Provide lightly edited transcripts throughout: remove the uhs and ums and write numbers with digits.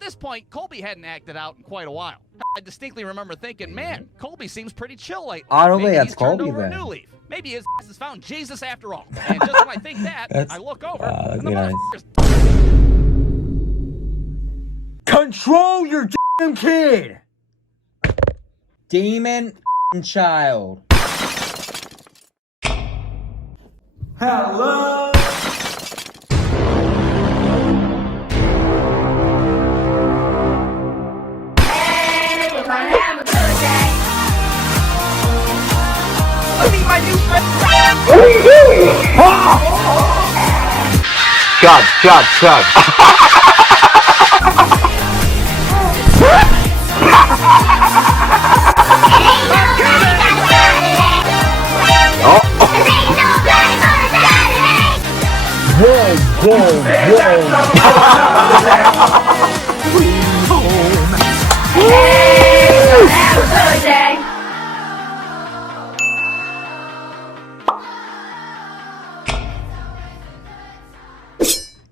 At this point, Kolby hadn't acted out in quite a while. I distinctly remember thinking, man, Kolby seems pretty chill lately. I don't think Maybe that's he's turned Kolby over a then. new leaf. Maybe his ass has found Jesus after all. And just when I think that, I look over, and the motherfucker's... Control your damn kid! Demon child. Hello! Hey, we're gonna have a good day. Meet my new friend. What are you doing? Chug.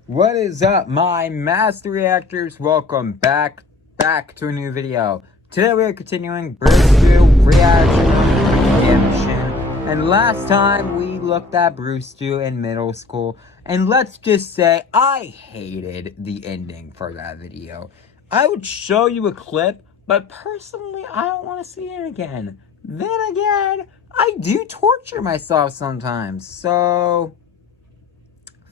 What is up, my master reactors? Welcome back to a new video. Today we are continuing BrewStew reaction redemption. And last time we looked at BrewStew in middle school. And let's just say I hated the ending for that video. I would show you a clip, but personally I don't want to see it again. Then again, I do torture myself sometimes. So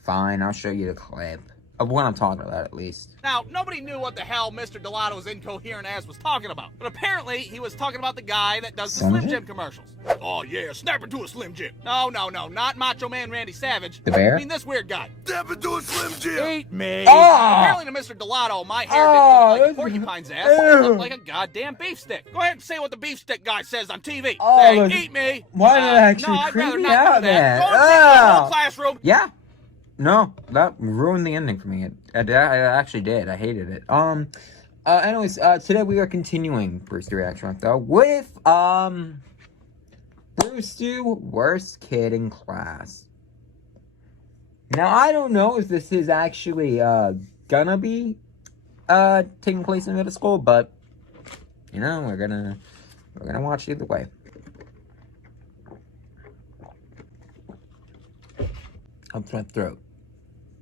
fine, I'll show you the clip of what I'm talking about, at least. Now, nobody knew what the hell Mr. Delato's incoherent ass was talking about. But apparently, he was talking about the guy that does the Slim Jim commercials. Oh yeah, snap into a Slim Jim. No, not Macho Man Randy Savage. The bear? I mean this weird guy. Snap into a Slim Jim. Eat me. Oh! Apparently to Mr. Delato, my hair didn't look like a porcupine's ass. It looked like a goddamn beef stick. Go ahead and say what the beef stick guy says on TV. Say, eat me. Why did it actually no, I'd creep rather me not out, do that. man? Go and take the whole classroom. Yeah. No, that ruined the ending for me. It actually did. I hated it. Anyways, today we are continuing BrewStew reaction though with BrewStew worst kid in class. Now I don't know if this is actually gonna be taking place in middle school, but you know we're gonna watch either way. Up my throat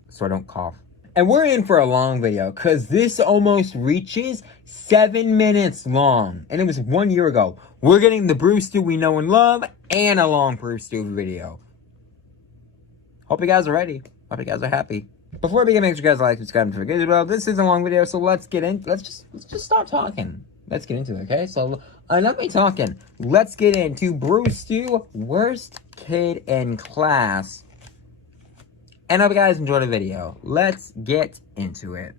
so I don't cough. And we're in for a long video because this almost reaches 7 minutes long. And it was 1 year ago. We're getting the BrewStew we know and love and a long BrewStew video. Hope you guys are ready. Hope you guys are happy. Before we begin, make sure you guys like, subscribe, and forget about. This is a long video, so let's just start talking. Let's get into it, okay? So enough me talking. Let's get into BrewStew worst kid in class. And I hope you guys enjoyed the video. Let's get into it.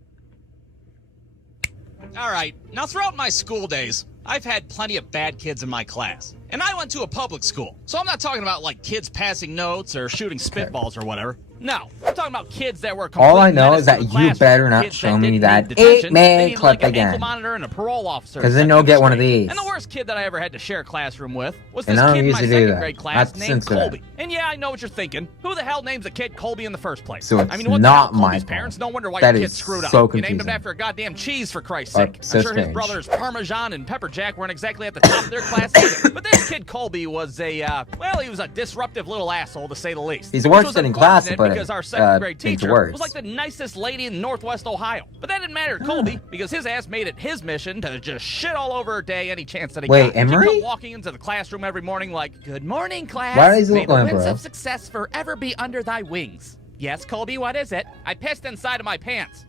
Alright, now throughout my school days, I've had plenty of bad kids in my class. And I went to a public school. So I'm not talking about like kids passing notes or shooting spitballs or whatever. No, I'm talking about kids that were all I know is that you better not show me that 8-minute clip again. Because then you'll get one of these. And the worst kid that I ever had to share a classroom with was this kid in my second grade class named Kolby. And yeah, I know what you're thinking. Who the hell names a kid Kolby in the first place? So it's I mean, what not the hell, my Kolby's parents? No wonder why your kid screwed up. So you named him after a goddamn cheese, for Christ's sake. So I'm sure his brothers Parmesan and Pepper Jack weren't exactly at the top of their class either. But this kid Kolby was well, he was a disruptive little asshole to say the least. He's the worst in class, but because our second grade teacher was like the nicest lady in Northwest Ohio. But that didn't matter to Kolby because his ass made it his mission to just shit all over her day any chance that he got. Wait, Emery? He'd come walking into the classroom every morning like, "Good morning, class. Why does he May look the like winds bro? of success forever be under thy wings." Yes, Kolby, what is it? I pissed inside of my pants.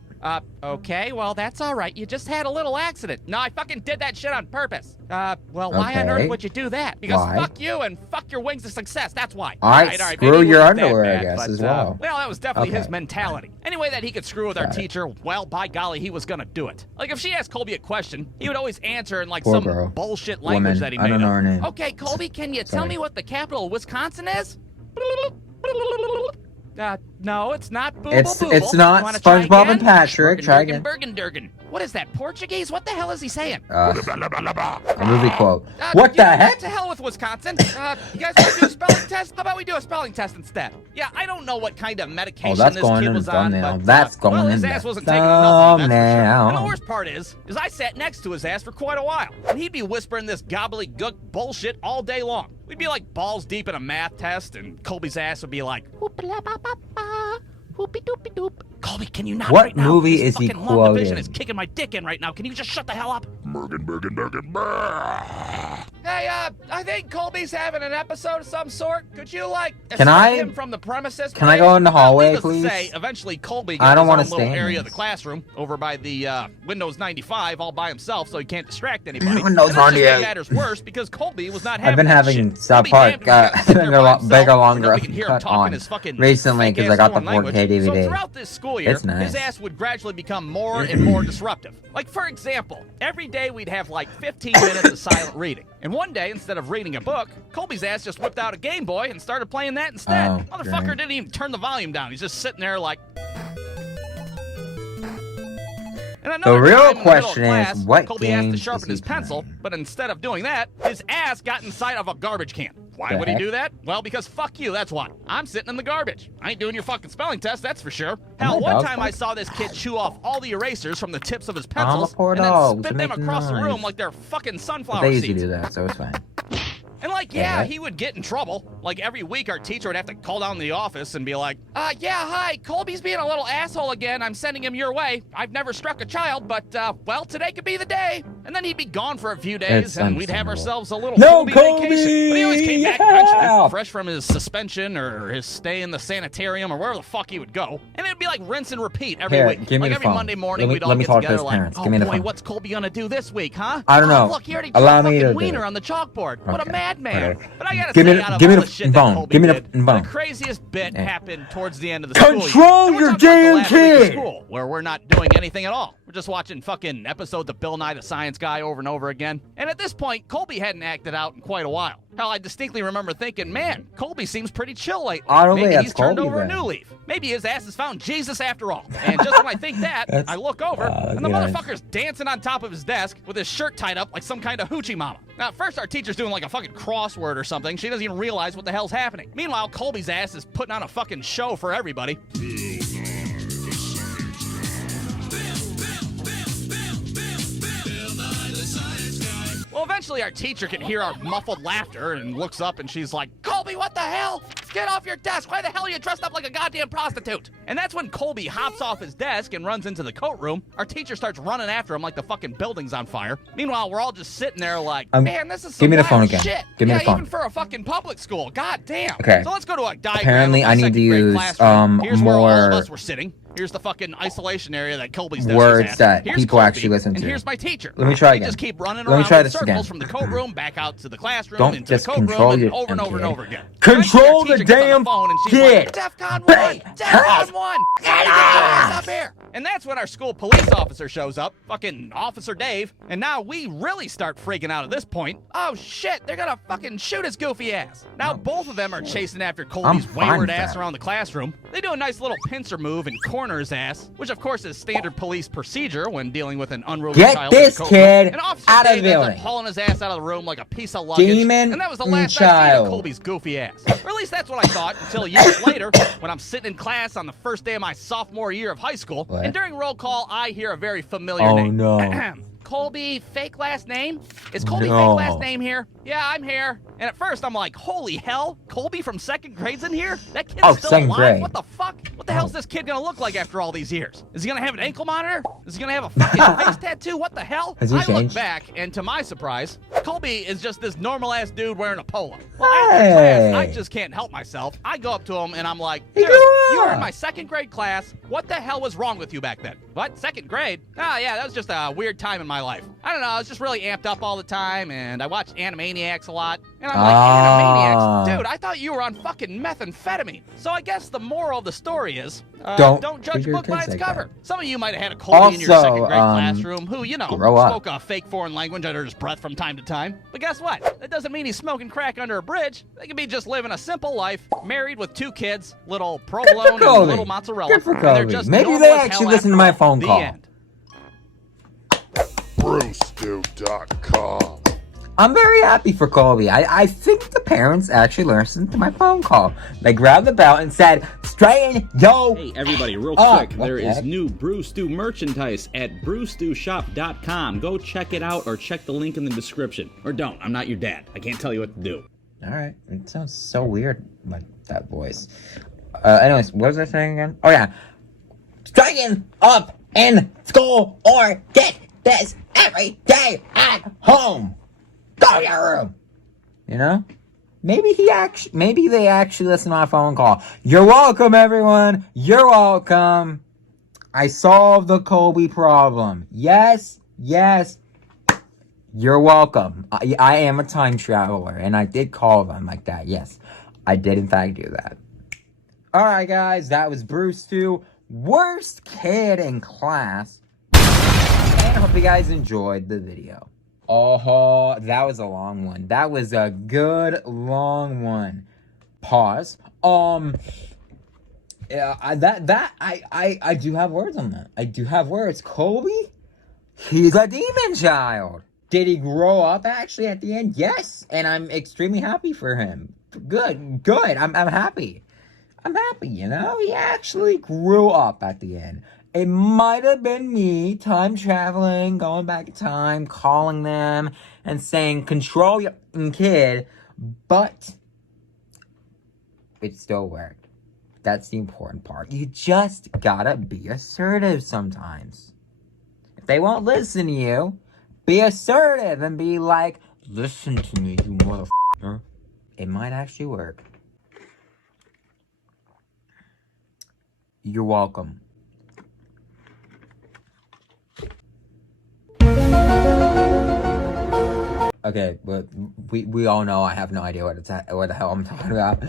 Okay, well, that's all right. You just had a little accident. No, I fucking did that shit on purpose. Well, why on earth would you do that? Because fuck you and fuck your wings of success, that's why. All right, screw your underwear, I guess, as well. Well, that was definitely his mentality. Anyway, that he could screw with our teacher, well, by golly, he was gonna do it. Like, if she asked Kolby a question, he would always answer in, like, some bullshit language that he made up. Okay, Kolby, can you tell me what the capital of Wisconsin is? No, it's not Booble It's Booble. not You wanna try SpongeBob again? and Patrick. Try again. Bergen. What is that, Portuguese? What the hell is he saying? A movie quote. What you the know, heck? To hell with Wisconsin. You guys want to do a spelling test? How about we do a spelling test instead? Yeah, I don't know what kind of medication that's this going kid in was the on, thumbnail. but That's well, going his in ass the wasn't taking nothing, that's for sure. thumbnail. And the worst part is I sat next to his ass for quite a while, and he'd be whispering this gobbledygook bullshit all day long. We'd be like balls deep in a math test, and Colby's ass would be like, whoop-a-la-ba-ba-ba, whoopie-doopie-doop. Colby, can you not What right now? movie This is he fucking long division quoting? is kicking my dick in right now. Can you just shut the hell up? Bergen. Hey, I think Colby's having an episode of some sort. Could you, like, Can I- escort him from the premises? Can I please? go in the hallway, Needless to please? say, eventually Colby I got don't his wanna own little stay in area of this. the classroom over by the Windows 95 all by himself, so he can't distract anybody. Windows And that just made 98. matters worse because Colby was not having I've been that having shit. South Colby Park damned if he got to sit there by himself, bigger, and longer nobody can hear him cut talking on his fucking recently because I fake-ass got the foreign 4K language. DVD. So throughout this school year, It's nice. his ass would gradually become more and more disruptive. Like, for example, every day we'd have like 15 minutes of silent reading. And one day, instead of reading a book, Colby's ass just whipped out a Game Boy and started playing that instead. Oh, Motherfucker great. didn't even turn the volume down. He's just sitting there like... And another real time in the middle of question is, class, what Colby asked to games sharpen is he his pencil, playing? but instead of doing that, his ass got inside of a garbage can. Why The would he heck? do that? Well, because fuck you, that's why. I'm sitting in the garbage. I ain't doing your fucking spelling test, that's for sure. Hell, a one dog time fuck? I saw this kid chew off all the erasers from the tips of his a pencils poor and then dog. spit To them make across the noise. room like they're fucking sunflower They usually seeds. do that, so it's fine. And like, yeah, Yeah. he would get in trouble. Like every week our teacher would have to call down to the office and be like, yeah, hi, Colby's being a little asshole again. I'm sending him your way. I've never struck a child, but, well, today could be the day. And then he'd be gone for a few days, It's and we'd have understandable. ourselves a little No, Colby Colby! vacation. But he always came back Yeah! eventually, fresh from his suspension or his stay in the sanitarium or wherever the fuck he would go. And it'd be like rinse and repeat every Here, week. give me like the every phone. Monday morning, Let me- we'd all let me get talk to together his like, parents. oh Give me the boy, phone. what's Colby gonna do this week, huh? I don't know. Oh, look, he already drew Allow a me to fucking do wiener it. on the chalkboard. What a Okay. madman. Okay. But I gotta Give me say, the- out of give me all the the shit phone. that Colby Give me the did, phone. the craziest bit Yeah. happened towards the end of the school year. Control And we're your talking about the damn last week of kid. school, where we're not doing anything at all. We're just watching fucking episodes of Bill Nye the Science Guy over and over again. And at this point, Colby hadn't acted out in quite a while. Hell, I distinctly remember thinking, man, Colby seems pretty chill lately. I don't Maybe think he's that's turned Colby over a then. new leaf. Maybe his ass has found Jesus after all. And just when I think that, That's- I look over, that'd and the be nice. motherfucker's dancing on top of his desk with his shirt tied up like some kind of hoochie mama. Now, at first our teacher's doing like a fucking crossword or something. She doesn't even realize what the hell's happening. Meanwhile, Colby's ass is putting on a fucking show for everybody. Well, eventually our teacher can hear our muffled laughter and looks up and she's like, Colby, what the hell? Get off your desk. Why the hell are you dressed up like a goddamn prostitute? And that's when Colby hops off his desk and runs into the coat room. Our teacher starts running after him like the fucking building's on fire. Meanwhile, we're all just sitting there like, man, this is some give me the wild phone again. shit. Give me yeah, the phone. even for a fucking public school. God damn. Okay. So let's go to a diagram. Apparently, of the I need to second grade use, classroom. Here's where all of more us were sitting. Here's the fucking isolation area that Colby's desk words was at. that Here's people Colby, actually listen and to. here's my teacher. Let me try They again. just keep running Let me around try in this circles again. from the coat room back out to the classroom, Don't into the just coat control room, your and over and over and kid. over again. Control Eventually, our the teacher gets on damn phone and she's kid. like, DEFCON 1! Hey, DEFCON 1! Somebody get your ass up here! And that's when our school police officer shows up, fucking Officer Dave, and now we really start freaking out at this point. Oh shit, they're gonna fucking shoot his goofy ass. Now both of them are chasing after Colby's fine wayward with ass that. around the classroom. They do a nice little pincer move and corner his ass, which of course is standard police procedure when dealing with an unruly Get child in this the coat kid room. And Officer out of Dave the ends up building. hauling his ass out of the room like a piece of luggage. Demon and that was the last I child. seen of Colby's goofy ass. Or at least that's what I thought until years later when I'm sitting in class on the first day of my sophomore year of high school. What? And during roll call, I hear a very familiar Oh, name. no. Colby, fake last name? Is Colby No. fake last name here? Yeah, I'm here. And at first I'm like, holy hell, Colby from second grade's in here? That kid's Oh, still second alive? grade. What the fuck? What the hell's this kid gonna look like after all these years? Is he gonna have an ankle monitor? Is he gonna have a fucking face tattoo? What the hell? Has he I look changed? back, and to my surprise, Colby is just this normal-ass dude wearing a polo. Well, after Hey. class, I just can't help myself. I go up to him, and I'm like, Hey, dude, grow you were in up. my second grade class. What the hell was wrong with you back then? What? Second grade? Ah, yeah, that was just a weird time in my life. I don't know, I was just really amped up all the time, and I watched Animaniacs a lot. And I'm like, Ah. Animaniacs? Dude, I thought you were on fucking methamphetamine. So I guess the moral of the story is, Don't judge treat a your book by kids its like cover. that. Some of you might have had a Kolby in your Also, second grade classroom who, grow up. spoke a fake foreign language under his breath from time to time. But guess what? That doesn't mean he's smoking crack under a bridge. They could be just living a simple life, married with 2 kids, little provolone and little mozzarella. Good for And they're Kolby. just Maybe normal they as actually hell listen to after my all. phone The call. end. BrewStew.com. I'm very happy for Kolby. I think the parents actually listened to my phone call. They grabbed the belt and said, straighten yo. Hey everybody, real Oh, quick, what there the is heck? new BrewStew merchandise at BrewStewShop.com. Go check it out or check the link in the description. Or don't, I'm not your dad. I can't tell you what to do. Alright, it sounds so weird, like that voice. Anyways, what was I saying again? Oh yeah. Straighten up in school or get this every day at home. Go to your room. You know? Maybe they actually listen to my phone call. You're welcome, everyone. You're welcome. I solved the Kolby problem. Yes. You're welcome. I am a time traveler, and I did call them like that. Yes, I did in fact do that. Alright, guys, that was BrewStew, worst kid in class. And I hope you guys enjoyed the video. Oh, that was a long one. That was a good long one. Pause. Yeah, I do have words on that. I do have words. Kolby, he's a demon child. Did he grow up actually at the end? Yes, and I'm extremely happy for him. Good. I'm happy. I'm happy, you know? He actually grew up at the end. It might have been me time traveling, going back in time, calling them, and saying, control your kid, but it still worked. That's the important part. You just gotta be assertive sometimes. If they won't listen to you, be assertive and be like, listen to me, you motherfucker. It might actually work. You're welcome. Okay, but we all know I have no idea what the hell I'm talking about.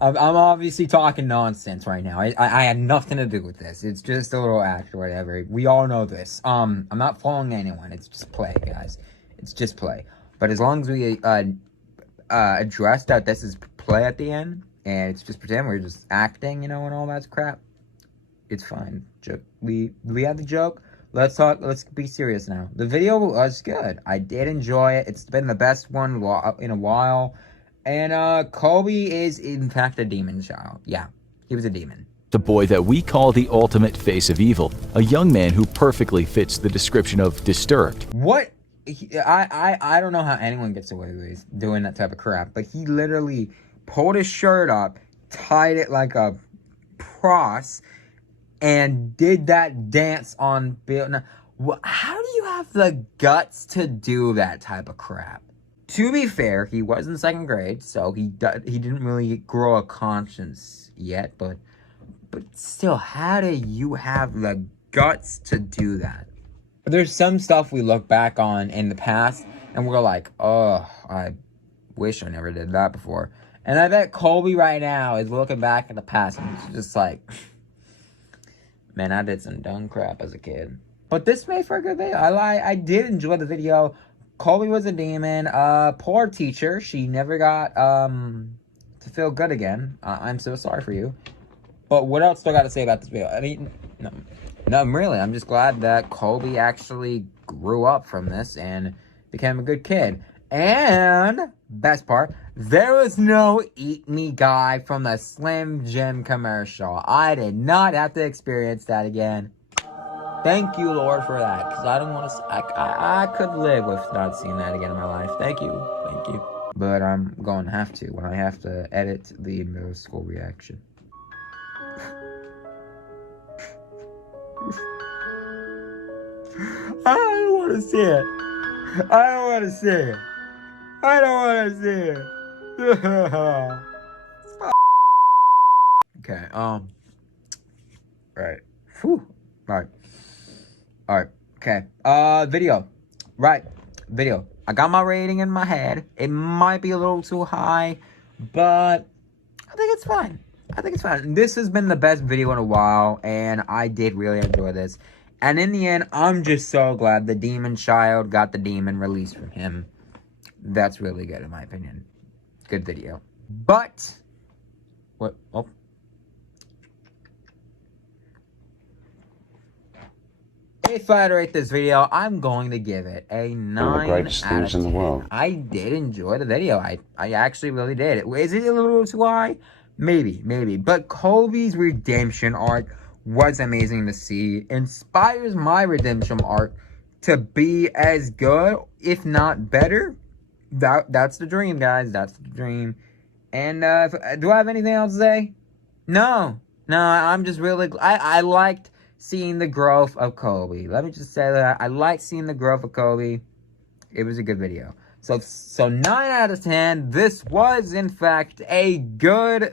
I'm obviously talking nonsense right now. I had nothing to do with this. It's just a little act or whatever. We all know this. I'm not following anyone. It's just play, guys. It's just play. But as long as we address that this is play at the end, and it's just pretend we're just acting, you know, and all that crap, it's fine. We had the joke. Let's be serious now. The video was good. I did enjoy it. It's been the best one in a while. And Kolby is in fact a demon child. Yeah, he was a demon. The boy that we call the ultimate face of evil, a young man who perfectly fits the description of disturbed. What? I don't know how anyone gets away with doing that type of crap, but he literally pulled his shirt up, tied it like a cross, and did that dance on Bill. Now, how do you have the guts to do that type of crap? To be fair, he was in second grade, so he didn't really grow a conscience yet, but still, how do you have the guts to do that? There's some stuff we look back on in the past, and we're like, oh, I wish I never did that before. And I bet Kolby right now is looking back at the past, and he's just like, man, I did some dumb crap as a kid. But this made for a good video. I did enjoy the video. Kolby was a demon. Poor teacher. She never got to feel good again. I'm so sorry for you. But what else do I got to say about this video? I mean, no, really. I'm just glad that Kolby actually grew up from this and became a good kid. And, best part, there was no Eat Me guy from the Slim Jim commercial. I did not have to experience that again. Thank you, Lord, for that. Because I don't want to... I could live with not seeing that again in my life. Thank you. But I'm going to have to when I have to edit the middle school reaction. I don't want to see it. Okay, right. Whew. Alright, okay, video. Right, video. I got my rating in my head. It might be a little too high, but I think it's fine. I think it's fine. This has been the best video in a while, and I did really enjoy this. And in the end, I'm just so glad the demon child got the demon released from him. That's really good, in my opinion. Good video. But, what? Oh. If I had to rate this video, I'm going to give it a 9 out of 10. In the world. I did enjoy the video. I actually really did. Is it a little too high? Maybe. But Kolby's redemption arc was amazing to see. Inspires my redemption arc to be as good, if not better. That's the dream, guys. That's the dream. And do I have anything else to say? No. I'm just really. I liked seeing the growth of Kolby. Let me just say that I like seeing the growth of Kolby. It was a good video. So 9 out of 10. This was in fact a good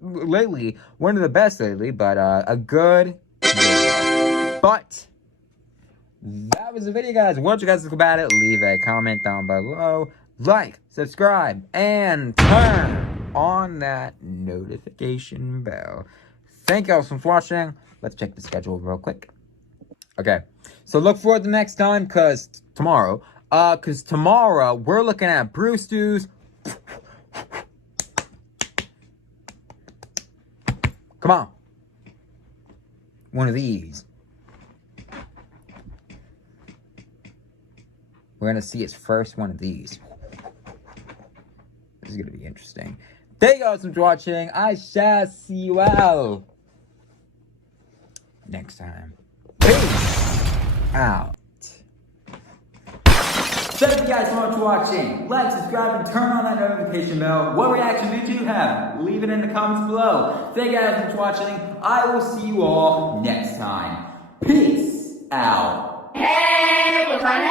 lately, one of the best lately, but a good video. But that was the video, guys. What you guys think about it? Leave a comment down below. Like, subscribe, and turn on that notification bell. Thank you all so much for watching. Let's check the schedule real quick. Okay, so look forward to next time, cause tomorrow we're looking at BrewStew's. Come on, one of these. We're gonna see his first one of these. This is gonna be interesting. Thank you all so much for watching. I shall see you all next time. Peace out. Thank you guys so much for watching. Like, subscribe, and turn on that notification bell. What reaction did you have? Leave it in the comments below. Thank you guys so much for watching. I will see you all next time. Peace out. Hey, we're gonna